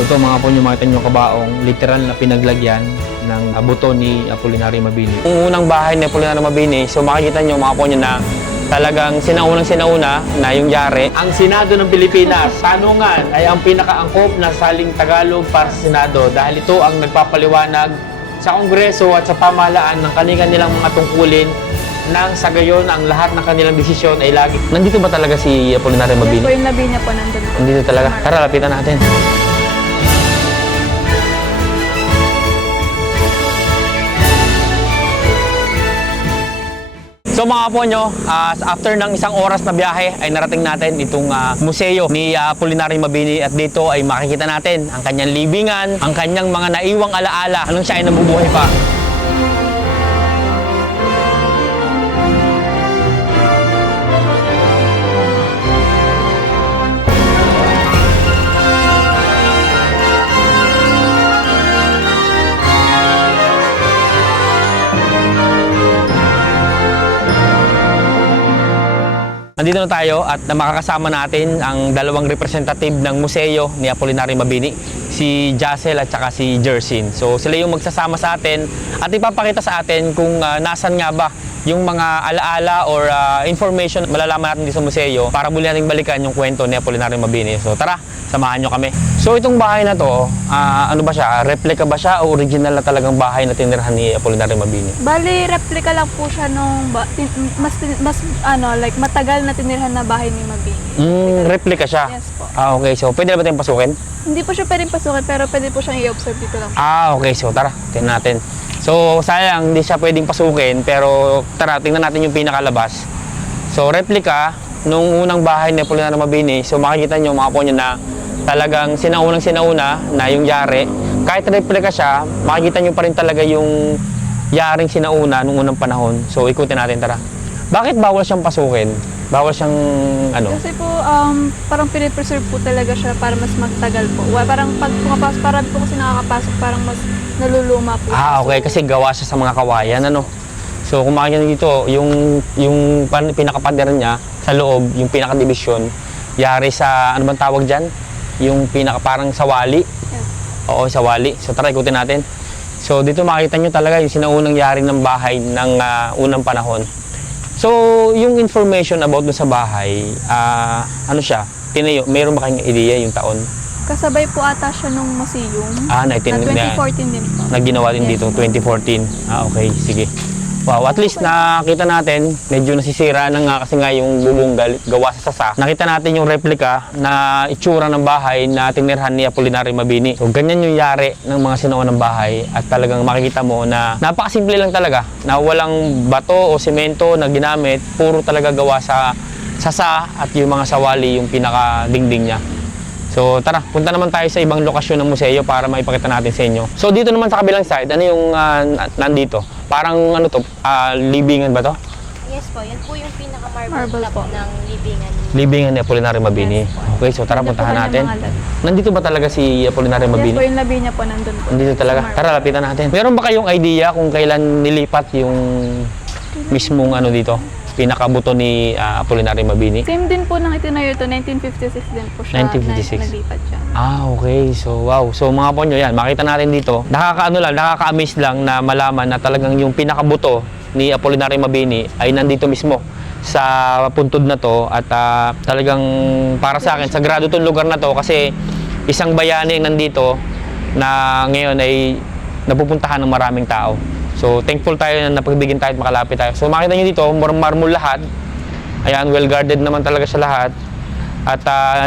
So ito mga po nyo, makita nyo kabaong, literal na pinaglagyan ng buto ni Apolinario Mabini. Yung unang bahay ni Apolinario Mabini, so makikita nyo mga po nyo na talagang sinauna na yung yari. Ang Senado ng Pilipinas, tanungan ay ang pinakaangkop na saling Tagalog para sa Senado dahil ito ang nagpapaliwanag sa Kongreso at sa pamahalaan ng kanilang mga tungkulin nang sa gayon ang lahat ng kanilang desisyon ay lagi. Nandito ba talaga si Apolinario Mabini? Yes po, yung labi niya po nandun po. Nandito talaga. Tara, lapitan natin. So mga po nyo, after ng isang oras na biyahe ay narating natin itong museo ni Apolinario Mabini at dito ay makikita natin ang kanyang libingan, ang kanyang mga naiwang alaala, anong siya ay nabubuhay pa. Nandito na tayo at makakasama natin ang dalawang representative ng museo ni Apolinario Mabini, si Jacel at saka si Jersin. So sila yung magsasama sa atin at ipapakita sa atin kung nasan nga ba yung mga alaala or information malalaman natin dito sa museo para muli nating balikan yung kwento ni Apolinario Mabini. So tara, samahan nyo kami. So itong bahay na to, ano ba siya? Replica ba siya o original na talagang bahay na tinirahan ni Apolinario Mabini? Bali, replica lang po siya nung like matagal na tinirhan na bahay ni Mabini. Replica siya? Yes po. Okay. So pwede na ba tayong pasukin? Hindi po siya pwedeng pasukin pero pwede po siyang i-observe dito lang. Okay. So tara, tingnan natin. So sayang, hindi siya pwedeng pasukin pero tara, tingnan natin yung pinakalabas. So replica nung unang bahay ni Apolinario Mabini. So makikita nyo mga po nyo na talagang sinauna na yung yari. Kahit replica siya, makikita nyo pa rin talaga yung yaring sinauna nung unang panahon. So ikutin natin, tara. Bakit bawal siyang pasukin? Bawal siyang ano? Kasi po, parang pinipreserve po talaga siya para mas magtagal po. Parang pag pumapasok, parang po kasi nakakapasok, parang mas naluluma po. Okay. So, Kasi gawa siya sa mga kawayan, ano? So kung makikita dito, yung pinakapader niya sa loob, yung pinakadibisyon, yari sa, ano bang tawag dyan? Yung parang sawali. yes. Oo, sawali. So tara, ikutin natin. So dito makikita nyo talaga yung sinaunang yari ng bahay ng unang panahon. So yung information about dun sa bahay, ano siya? Tinayo, mayroon ba kayong ideya yung taon? Kasabay po ata siya nung museum. Na Na 2014 din po. na ginawa din Yes. dito, 2014. Okay, sige. Wow, at least nakita natin, medyo nasisira na nga kasi nga yung bubong gawa sa sasa. Nakita natin yung replika na itsura ng bahay na tinirhan ni Apolinario Mabini. So ganyan yung yari ng mga sinaunang bahay at talagang makikita mo na napakasimple lang talaga, na walang bato o semento na ginamit, puro talaga gawa sa sasa at yung mga sawali yung pinaka-dingding niya. So tara, punta naman tayo sa ibang lokasyon ng museo para maipakita natin sa inyo. So dito naman sa kabilang side, ano yung nandito? Parang ano to, libingan ba to? Yes po, yan po yung Marble pinaka-marble top po. ng libingan. Libingan ni Apolinario Mabini. Okay, so tara, Nandun po puntahan kanyang natin. mga lab. Nandito ba talaga si Apolinario Yes po, Mabini? yung labi niya po nandun po. Nandito talaga. Sa marble. Tara, lapitan natin. Meron ba kayong idea kung kailan nilipat yung mismong ano dito? Pinakabuto ni Apolinario Mabini? Same din po nang itinayo to, 1956 din po siya. 1956. Na naglipat siya. Okay. So, wow. So, mga ponyo yan, makita natin dito. Nakaka-amaze lang na malaman na talagang yung pinakabuto ni Apolinario Mabini ay nandito mismo sa puntod na to. At talagang para sa akin, sagrado tong lugar na to kasi isang bayani ang nandito na ngayon ay napupuntahan ng maraming tao. So, thankful tayo na napagbigyan tayo at makalapit tayo. So, makita nyo dito, marmol lahat. Ayan, well-guarded naman talaga sa lahat. At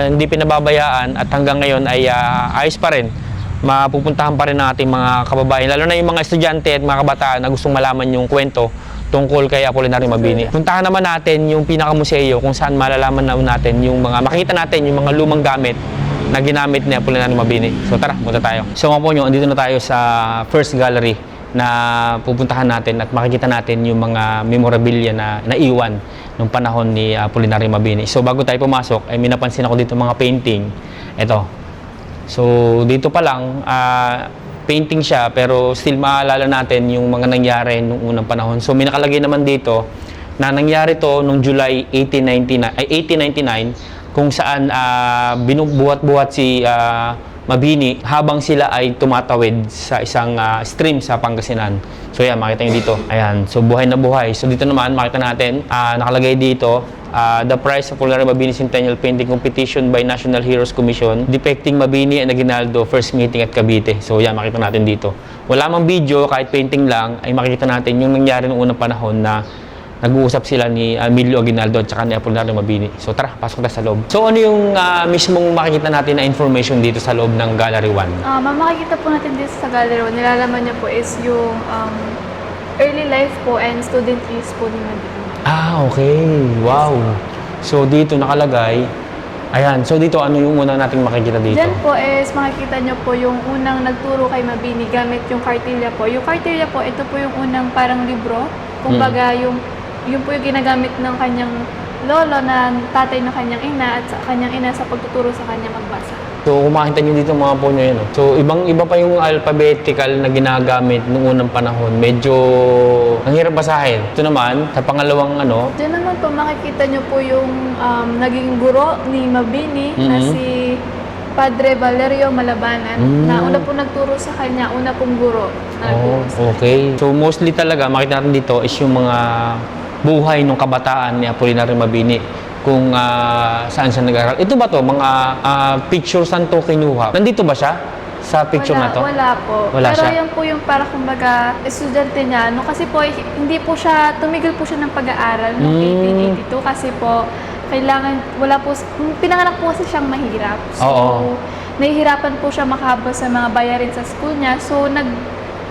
hindi pinababayaan at hanggang ngayon ay ayos pa rin. Mapupuntahan pa rin ng ating mga kababayan, lalo na yung mga estudyante at mga kabataan na gustong malaman yung kwento tungkol kay Apolinario Mabini. Puntahan naman natin yung pinakamuseo kung saan malalaman natin yung mga, makita natin yung mga lumang gamit na ginamit ni Apolinario Mabini. So tara, punta tayo. So mga po nyo, andito na tayo sa first gallery na pupuntahan natin at makikita natin yung mga memorabilia na naiwan nung panahon ni Apolinario Mabini. So bago tayo pumasok, ay minapansin ako dito mga painting. Ito. So dito pa lang, painting siya pero still maalala natin yung mga nangyari nung unang panahon. So may nakalagay naman dito na nangyari to nung July 1899 kung saan binubuhat-buhat si Mabini habang sila ay tumatawid sa isang stream sa Pangasinan. So yan, makita nyo dito. Ayan, so buhay na buhay. So dito naman, makita natin, nakalagay dito, the prize of Apolinario Mabini Centennial Painting Competition by National Heroes Commission depicting Mabini and Aguinaldo first meeting at Cavite. So yan, makita natin dito. Wala mang video, kahit painting lang, ay makikita natin yung nangyari noong unang panahon na nag-uusap sila ni Emilio Aguinaldo at saka ni Apolinario Mabini. So tara, pasok tayo sa loob. So ano yung mismong makikita natin na information dito sa loob ng Gallery 1? Makikita po natin dito sa Gallery 1, nilalaman niya po is yung early life po and student years po ni Mabini. Okay. Wow. So dito nakalagay, ayan. So dito, ano yung unang nating makikita dito? Diyan po is makikita niyo po yung unang nagturo kay Mabini gamit yung kartilya po. Yung kartilya po, ito po yung unang parang libro. Kumbaga, yun po yung ginagamit ng kanyang lolo na tatay ng kanyang ina at sa kanyang ina sa pagtuturo sa kanya magbasa. So kung makita nyo dito mga po nyo yun. No? So iba pa yung alphabetical na ginagamit noong unang panahon. Medyo ang hirap basahin. Ito naman, sa pangalawang ano. Diyan naman po makikita niyo po yung naging guro ni Mabini na si Padre Valerio Malabanan na una po nagturo sa kanya, una pong guro. Okay. So mostly talaga makita natin dito is yung mga buhay ng kabataan ni Apolinario Mabini kung saan siya nag-aral. Ito ba to mga pictures saan to kinuha? Nandito ba siya sa picture na to? Wala po. Wala Pero siya? yan po yung para kumbaga estudyante niya. No? Kasi po hindi po siya, tumigil po siya ng pag-aaral noong 1882 kasi po kailangan, wala po, pinanganak po kasi siyang mahirap. So, nahihirapan po siya makahabos sa mga bayarin sa school niya. So,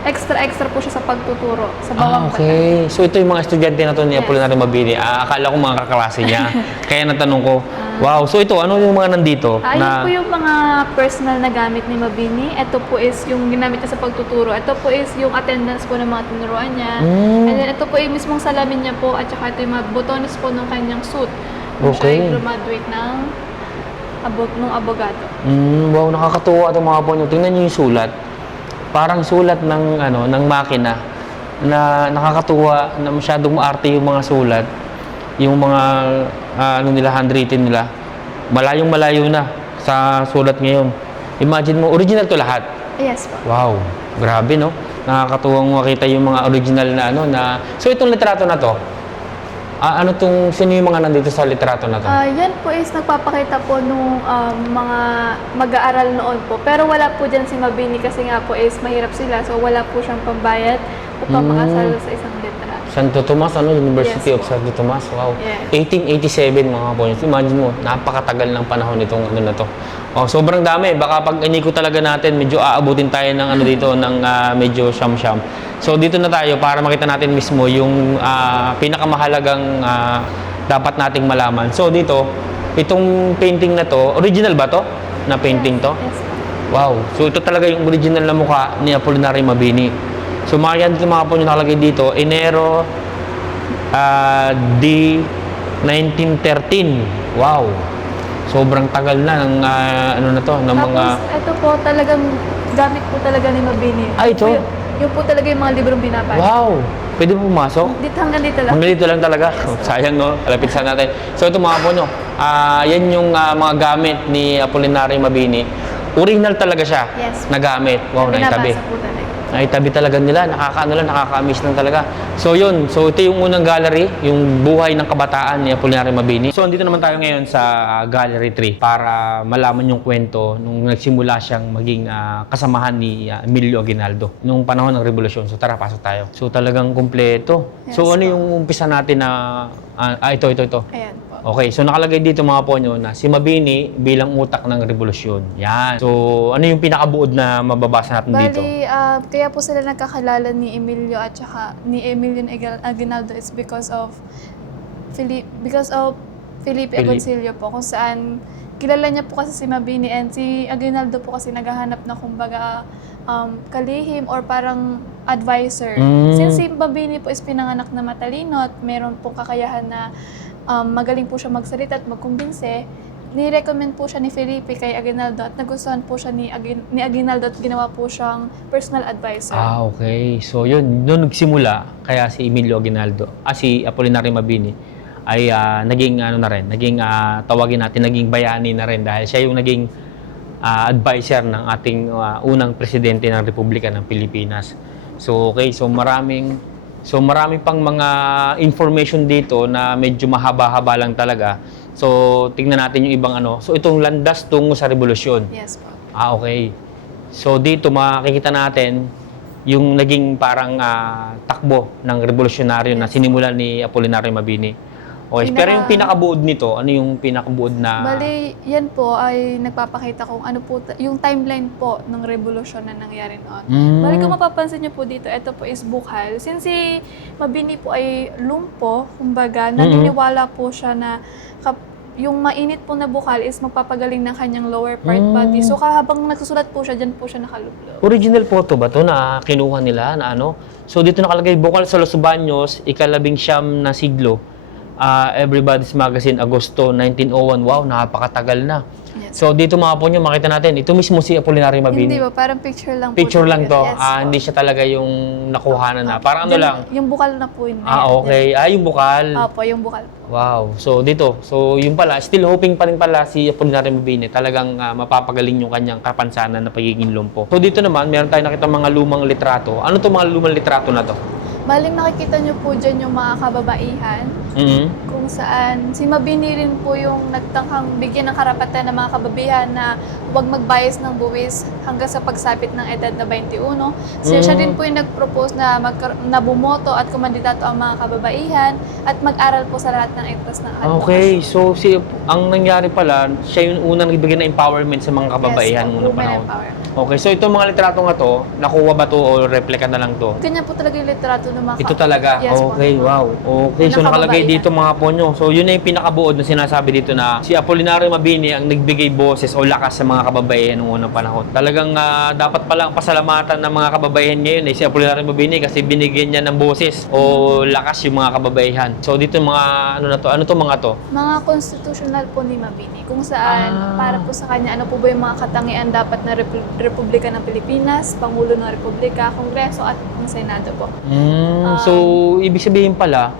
extra po siya sa pagtuturo sa bawang Okay. So ito yung mga estudyante na to ni Apolinario Mabini. Akala ko mga kaklase niya. Kaya natanong ko, wow. So ito, ano yung mga nandito? Ayun po yung mga personal na gamit ni Mabini. Ito po is yung ginamit niya sa pagtuturo. Ito po is yung attendance po ng mga tinuruan niya. And then ito po yung mismong salamin niya po at saka ito yung mga botones po ng kanyang suit. Kung siya ay graduate ng abogado. Wow, nakakatuwa itong mga po nyo. Tingnan niyo yung sulat. Parang sulat ng ng makina na nakakatuwa na masyadong maarte yung mga sulat, yung mga handwritten nila. Malayong-malayo na sa sulat ngayon. Imagine mo, original to lahat. Yes po. Wow, grabe no. Nakakatuwang makita yung mga original na So itong litrato na to, sino yung mga nandito sa litrato na to? Yan po is nagpapakita po nung mga mag-aaral noon po. Pero wala po dyan si Mabini kasi nga po is mahirap sila. So wala po siyang pambayad upang makasalo sa isang litrato. Santo Tomas, University Yes, of Santo Tomas. Wow. Yes. 1887 mga points. Imagine mo, napakatagal ng panahon itong na to. Oh, sobrang dami. Baka pag iniko talaga natin, medyo aabutin tayo ng dito ng medyo siyam-siyam. So dito na tayo para makita natin mismo yung pinakamahalagang dapat nating malaman. So dito, itong painting na to, original ba to? Na painting to? Yes. Wow. So ito talaga yung original na mukha ni Apolinario Mabini. So makikita dito mga po yung nakalagay dito, Enero di 1913. Wow. Sobrang tagal na ng ng mga... Tapos ito po talagang gamit po talaga ni Mabini. Ito? Yung po talaga yung mga librong binabasa. Wow. Pwede mo pumasok? Hanggang dito lang. Hanggang dito lang talaga. Sayang no, kalapit sa natin. So ito mga po nyo, yan yung mga gamit ni Apolinario Mabini. Original talaga siya. Yes. Na gamit. Wow, naitabi. Binabasa po talaga. Naitabi talaga nila, nakaka-amiss lang talaga. So yun, so ito yung unang gallery, yung buhay ng kabataan ni Apolinario Mabini. So andito naman tayo ngayon sa Gallery 3 para malaman yung kwento nung nagsimula siyang maging kasamahan ni Emilio Aguinaldo nung panahon ng Revolusyon. So tara, pasok tayo. So talagang kumpleto. Yes, So ano yung umpisa natin na, ito. Ayan po. Okay, so nakalagay dito mga ponyo na si Mabini bilang utak ng revolusyon. Yan. So, ano yung pinakabuod na mababasa natin dito? Bali, kaya po sila nagkakilala ni Emilio at saka ni Emilio Aguinaldo is because of Felipe Agoncillo po, kung saan kilala niya po kasi si Mabini and si Aguinaldo po kasi naghahanap na kumbaga kalihim or parang advisor. Since si Mabini po is pinanganak na matalino at meron po kakayahan na magaling po siya magsalita at magkumbinse, ni-recommend po siya ni Felipe kay Aguinaldo at nagustuhan po siya ni Aguinaldo at ginawa po siyang personal advisor. Okay. So, yun. Doon nagsimula, kaya si Emilio Aguinaldo, si Apolinario Mabini, ay naging, tawagin natin, naging bayani na rin dahil siya yung naging advisor ng ating unang presidente ng Republika ng Pilipinas. So okay, so marami pang mga information dito na medyo mahaba-haba lang talaga. So tingnan natin yung ibang ano. So itong landas tungo sa revolusyon. Yes po. Okay. So dito makikita natin yung naging parang takbo ng revolusyonaryo na sinimulan ni Apolinario Mabini. Okay, pero yung pinakabuod nito, ano yung pinakabuod na... Bali, yan po ay nagpapakita kung ano po, yung timeline po ng revolusyon na nangyari noon. Bali, kung mapapansin niyo po dito, ito po is Bukal. Since si Mabini po ay lumpo, kumbaga, naniniwala po siya na yung mainit po na bukal is magpapagaling ng kanyang lower part body. So, habang nagsusulat po siya, dyan po siya nakalublob. Original photo ba to na kinuha nila na ano? So, dito nakalagay, Bukal sa Los Baños, ika-19 na siglo. Everybody's Magazine, Agosto 1901. Wow, napakatagal na. Yes. So, dito mga po nyo, makita natin, ito mismo si Apolinario Mabini. Hindi ba? Parang picture lang po. Picture lang to. Yes, po. Hindi siya talaga yung nakuhanan na. Parang ano Dyan, lang. Yung bukal na po yun. Okay. Yung Bukal. Opo, yung bukal po. Wow. So, dito. So, yun pala. Still hoping pa rin pala si Apolinario Mabini. Talagang mapapagaling yung kanyang kapansanan na pagiging lumpo. So, dito naman, meron tayong nakita mga lumang litrato. Ano to mga lumang litrato na to? Baling nakikita nyo po dyan yung mga kababaihan. Kung saan si Mabini rin po yung nagtangkang bigyan ng karapatan ng mga kababaihan na huwag magbayas ng buwis hanggang sa pagsapit ng edad na 21. So, siya din po yung nag-propose na, na bumoto at kumandidato ang mga kababaihan at mag-aral po sa lahat ng itas ng advokasyon. Okay. So, ang nangyari pala, siya yung unang nagbigay ng empowerment sa mga kababaihan yes, muna women panahon. empowerment. Okay. So, itong mga litrato nga to, nakuha ba to o replika na lang to? Ganyan po talaga yung litrato ng mga Ito talaga? Yes, po. Okay, wow. Okay, so Yung nakalagay nakababaihan. dito mga ponyo. So yun na yung pinakabuod na sinasabi dito na si Apolinario Mabini ang nagbigay boses o lakas sa mga kababaihan noong unang panahon. Talagang dapat palang pasalamatan ng mga kababaihan ngayon si Apolinario Mabini kasi binigyan niya ng boses o lakas yung mga kababaihan. So dito mga ano to mga to? Mga constitutional po ni Mabini kung saan para po sa kanya ano po ba yung mga katangian dapat na Republika ng Pilipinas, Pangulo ng Republika, Kongreso at ang Senado po. So ibig sabihin pala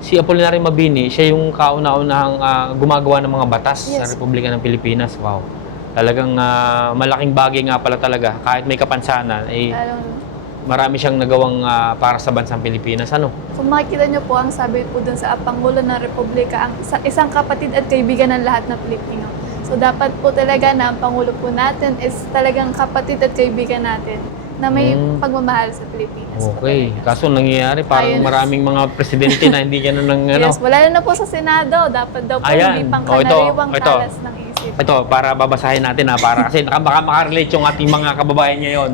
si Apolinario Mabini, siya yung kauna-unahang gumagawa ng mga batas sa Yes. Republika ng Pilipinas. Wow. Talagang malaking bagay nga pala talaga. Kahit may kapansanan, marami siyang nagawang para sa bansang Pilipinas. Ano? Kung makikita niyo po, ang sabi po dun sa Pangulo ng Republika, ang isang kapatid at kaibigan ng lahat ng Pilipino. So dapat po talaga na ang Pangulo po natin is talagang kapatid at kaibigan natin na may pagmamahal sa Pilipinas. Okay. Kaso nangyayari, parang maraming mga presidente na hindi ganun ng ano. Yes, wala na po sa Senado. Dapat daw po hindi pang kanariwang talas ng isip. Ito, para babasahin natin para kasi baka makarelate yung ating mga kababayan ngayon.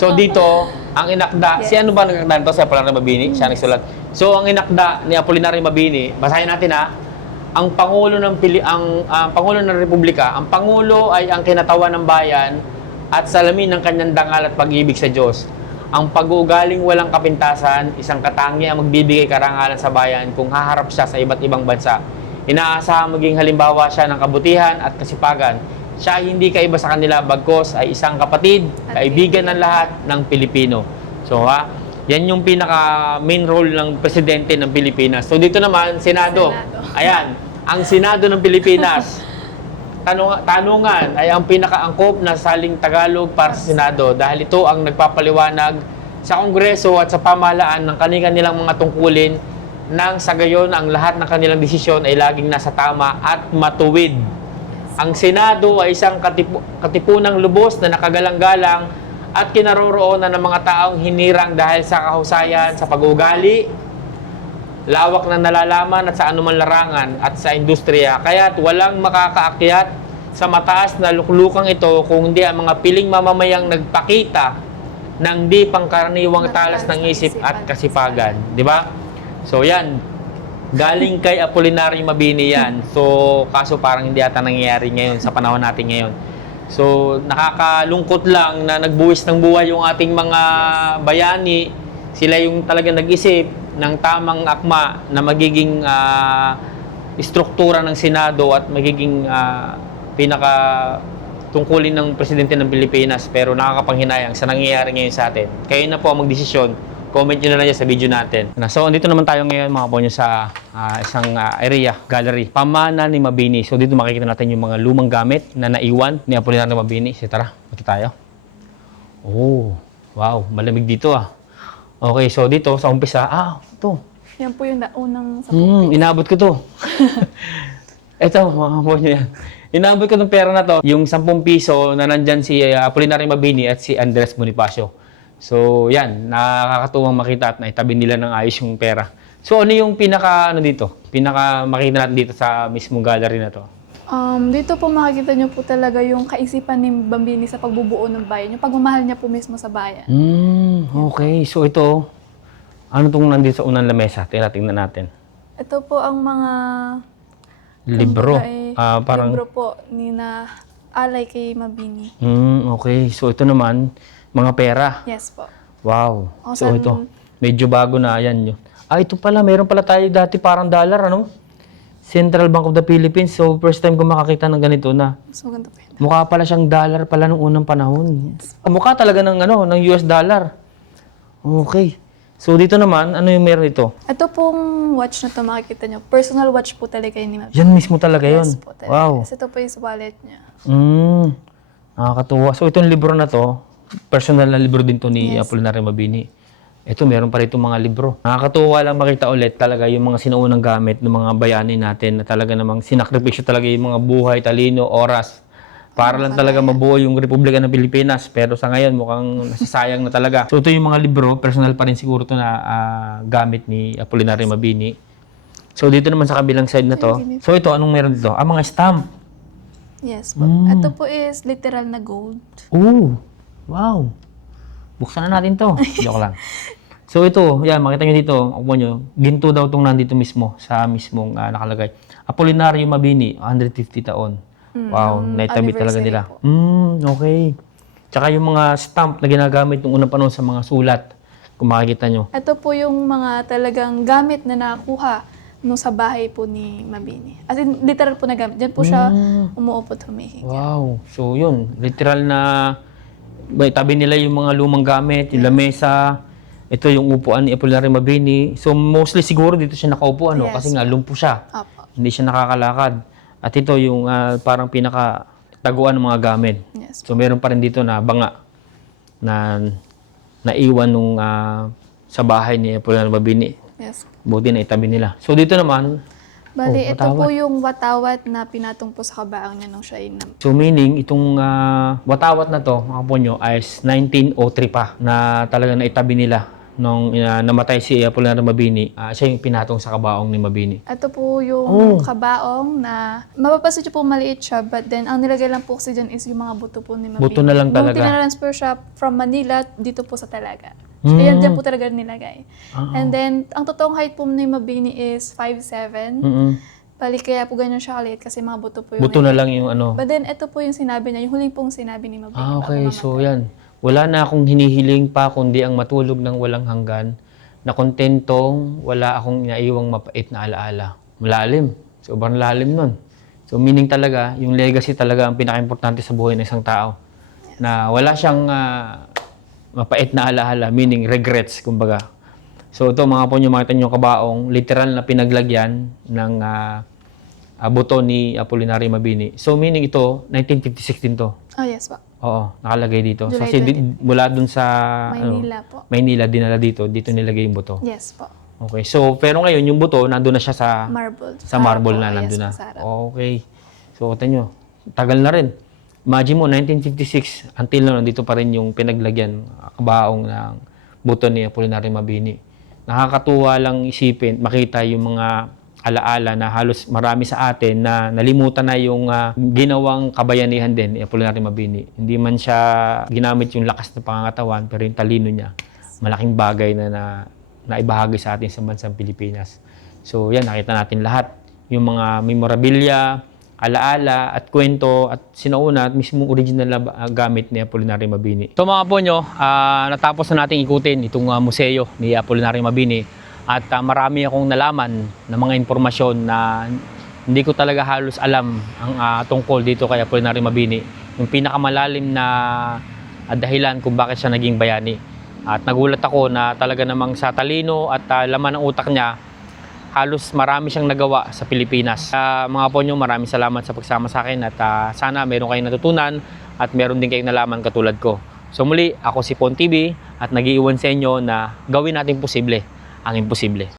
So dito, ang inakda, si ano ba nagkakda nito? Si Apolinario Mabini? Siya nagsulat. So ang inakda ni Apolinario Mabini, basahin natin ang Pangulo ng Pangulo ng Republika, ang Pangulo ay ang kinatawan ng bayan at salamin ng kanyang dangal at pag-ibig sa Diyos. Ang pag-uugaling walang kapintasan, isang katangi ang magbibigay karangalan sa bayan kung haharap siya sa iba't ibang bansa. Inaasahang maging halimbawa siya ng kabutihan at kasipagan. Siya ay hindi kaiba sa kanila bagkos ay isang kapatid, kaibigan ng lahat ng Pilipino. So yan yung pinaka main role ng presidente ng Pilipinas. So dito naman, Senado. Ayan, ang Senado ng Pilipinas. Tanungan ay ang pinakaangkop na saling Tagalog para sa Senado dahil ito ang nagpapaliwanag sa Kongreso at sa pamahalaan ng kanilang mga tungkulin nang sa gayon ang lahat ng kanilang desisyon ay laging nasa tama at matuwid. Ang Senado ay isang katipunang lubos na nakagalang-galang at kinaroroonan ng mga taong hinirang dahil sa kahusayan, sa pag-ugali, lawak na nalalaman at sa anumang larangan at sa industriya. Kaya't walang makakaakyat sa mataas na luklukang ito kung hindi ang mga piling mamamayang nagpakita ng di pangkaraniwang talas ng isip at kasipagan. Di ba? So yan, galing kay Apolinario Mabini yan. So kaso parang hindi ata nangyayari ngayon sa panahon natin ngayon. So nakakalungkot lang na nagbuwis ng buhay yung ating mga bayani. Sila yung talagang nag-isip ng tamang akma na magiging struktura ng Senado at magiging pinaka tungkulin ng presidente ng Pilipinas, pero nakakapanghinayang sa nangyayari ngayon sa atin. Kayo na po ang magdesisyon comment nyo na lang yan sa video natin. So, andito naman tayo ngayon mga ponyo sa isang area, gallery. Pamana ni Mabini. So, dito makikita natin yung mga lumang gamit na naiwan ni Apolinario Mabini. So, tara, punta tayo. Oh, wow, malamig dito Okay, so dito sa umpisa, ito. Yan po yung unang sa Inabot ko to. Ito, mga ponyo yan. Inabot ko ng pera na to, yung 10 piso na nandyan si Apolinario Mabini at si Andres Bonifacio. So, yan, nakakatuwang makita at naitabi nila ng ayos yung pera. So, ano yung pinaka makita natin dito sa mismong gallery na to? Dito po makikita niyo po talaga yung kaisipan ni Mabini sa pagbubuo ng bayan. Yung pagmamahal niya po mismo sa bayan. Okay. So, ito, ano itong nandito sa unang lamesa? Tingnan natin. Ito po ang mga Libro. Parang... libro po ni na alay kay Mabini. Okay. So, ito naman, mga pera. Yes po. Wow. O, So, ito, medyo bago na yan. Ito pala, meron pala tayo dati parang dollar, ano? Central Bank of the Philippines. So, first time ko makakita ng ganito na Mas maganda po yun. mukha pala siyang dollar pala nung unang panahon. Mukha talaga ng ng US dollar. Okay. So, dito naman, ano yung meron dito? Ito pong watch na to makikita niyo. Personal watch po talaga yun ni Mabini. Yan mismo talaga yun. Yes po talaga. Wow. Kasi ito po yung sa wallet niya. Nakakatuwa. So, itong libro na to, personal na libro din to ni Yes. Apolinario Mabini. Ito, meron pa rito mga libro. Nakakatuwa lang makita ulit talaga yung mga sinuunang gamit ng mga bayani natin na talaga namang sinakripisyo talaga yung mga buhay, talino, oras para lang talaga mabuo yung Republika ng Pilipinas. Pero sa ngayon, mukhang nasasayang na talaga. So, ito yung mga libro. Personal pa rin siguro ito na gamit ni Apolinario Mabini. So, dito naman sa kabilang side na to. So, ito, anong meron dito? Mga stamp. Yes po. Ito po is literal na gold. Oh, wow. Buksan na natin to. Joke lang. So ito, yan, makita nyo dito, ako nyo, ginto daw itong nandito mismo, sa mismong nakalagay. Apolinario Mabini, 150 taon. Wow, naitabi talaga nila. Okay. Tsaka yung mga stamp na ginagamit nung unang panahon sa mga sulat, kung makikita nyo. Ito po yung mga talagang gamit na nakuha nung sa bahay po ni Mabini. As in, literal po na gamit. Diyan po siya umuupo at humihinga. Wow. So yun, literal na tabi nila yung mga lumang gamit, yung lamesa. Ito yung upuan ni Apolinario Mabini. So mostly siguro dito siya nakaupo Yes. kasi nga lumpo siya. Opo. Hindi siya nakakalakad. At ito yung parang pinaka taguan ng mga gamit. Yes. So meron pa rin dito na banga na naiwan nung sa bahay ni Apolinario Mabini. Yes. Buti na itabi nila. So dito naman, Bali, ito watawat. po yung watawat na pinatong po sa kabaang niya nung siya so meaning, itong watawat na to, mga ponyo, ay 1903 pa na talaga naitabi nila nung namatay si Apolinario Mabini. Siya yung pinatong sa kabaong ni Mabini. Ito po yung kabaong na mapapasin niyo po maliit siya, but then ang nilagay lang po kasi dyan is yung mga buto po ni Mabini. Buto na lang talaga. Nung tinransfer siya from Manila dito po sa Talaga. Kaya dyan po talaga nilagay. And then, ang totoong height po ni Mabini is 5'7". Bali, kaya po ganyan siya kaliit kasi mga buto po yung Buto na lang yung ano. But then, ito po yung sinabi niya, yung huling pong sinabi ni Mabini. Okay, so yan. Wala na akong hinihiling pa kundi ang matulog ng walang hanggan na kontentong wala akong inaiwang mapait na alaala. Malalim. Sobrang lalim nun. So meaning talaga, yung legacy talaga ang pinaka-importante sa buhay ng isang tao. Na wala siyang mapait na alaala, meaning regrets, kumbaga. So ito mga po nyo, makita nyo kabaong, literal na pinaglagyan ng buto ni Apolinario Mabini. So meaning ito, 1956 din to. Oh, yes po. Oo, nakalagay dito. July Kasi mula dun sa Maynila po. Maynila, dinala dito nilagay yung buto. Yes po. Okay, so pero ngayon yung buto, nandun na siya sa Marble. sa marble na, Yes, nandun na. sa harap. Okay. So, kita nyo, tagal na rin. Imagine mo, 1956, until na nandito pa rin yung pinaglagyan, kabaong ng buto ni Apolinario Mabini. Nakakatuwa lang isipin, makita yung mga alaala na halos marami sa atin na nalimutan na yung ginawang kabayanihan din ni Apolinario Mabini. Hindi man siya ginamit yung lakas ng pangangatawan, pero yung talino niya, malaking bagay na naibahagi sa atin sa bansang Pilipinas. So yan, nakita natin lahat. Yung mga memorabilia, alaala at kwento at sinauna at mismong original na gamit ni Apolinario Mabini. So mga po nyo, natapos na natin ikutin itong museo ni Apolinario Mabini. At marami akong nalaman ng mga impormasyon na hindi ko talaga halos alam ang tungkol dito kay Apolinario Mabini. Yung pinakamalalim na dahilan kung bakit siya naging bayani. At nagulat ako na talaga namang sa talino at laman ng utak niya, halos marami siyang nagawa sa Pilipinas. Mga ponyo, maraming salamat sa pagsama sa akin at sana meron kayong natutunan at meron din kayong nalaman katulad ko. So muli, ako si Pon TV at nag-iiwan sa inyo na gawin natin posible ang imposible.